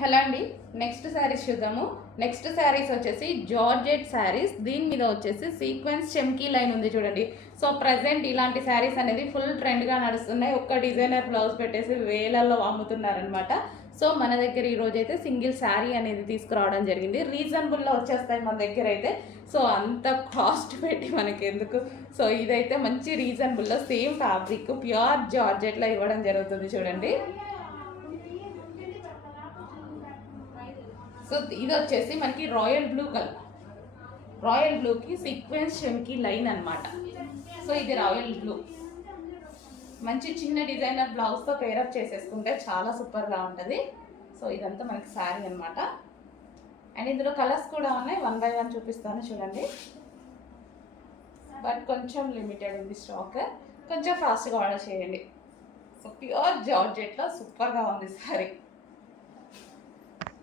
Hello అండి. Next saris చూద్దాము. Next saris వచ్చేసి జార్జెట్ శారీస్. దీని మీద వచ్చేసి సీక్వెన్స్ చెమ్కీ లైన్ ఉంది చూడండి. సో ప్రజెంట్ ఇలాంటి శారీస్ అనేది ఫుల్ ట్రెండ్గా నడుస్తున్నాయి. ఒక్క డిజైనర్ బ్లౌజ్ పెట్టేసి వేలల్లో అమ్ముతున్నారనమాట. సో మన దగ్గర ఈరోజు అయితే సింగిల్ శారీ అనేది తీసుకురావడం జరిగింది. రీజనబుల్లో వచ్చేస్తాయి మన దగ్గర అయితే. సో అంత కాస్ట్ పెట్టి మనకి ఎందుకు. సో ఇదైతే మంచి రీజనబుల్లో సేమ్ ఫ్యాబ్రిక్ ప్యూర్ జార్జెట్లో ఇవ్వడం జరుగుతుంది చూడండి. సో ఇది వచ్చేసి మనకి రాయల్ బ్లూ కలర్, రాయల్ బ్లూకి సీక్వెన్స్ చెమ్కి లైన్ అనమాట. సో ఇది రాయల్ బ్లూ మంచి చిన్న డిజైనర్ బ్లౌజ్తో పేరప్ చేసేసుకుంటే చాలా సూపర్గా ఉంటుంది. సో ఇదంతా మనకి శారీ అనమాట. అండ్ ఇందులో కలర్స్ కూడా ఉన్నాయి, 1 by 1 చూపిస్తాను చూడండి. బట్ కొంచెం లిమిటెడ్ ఉంది స్టాక్, కొంచెం ఫాస్ట్గా ఆర్డర్ చేయండి. సో ప్యూర్ జార్జెట్లో సూపర్గా ఉంది శారీ.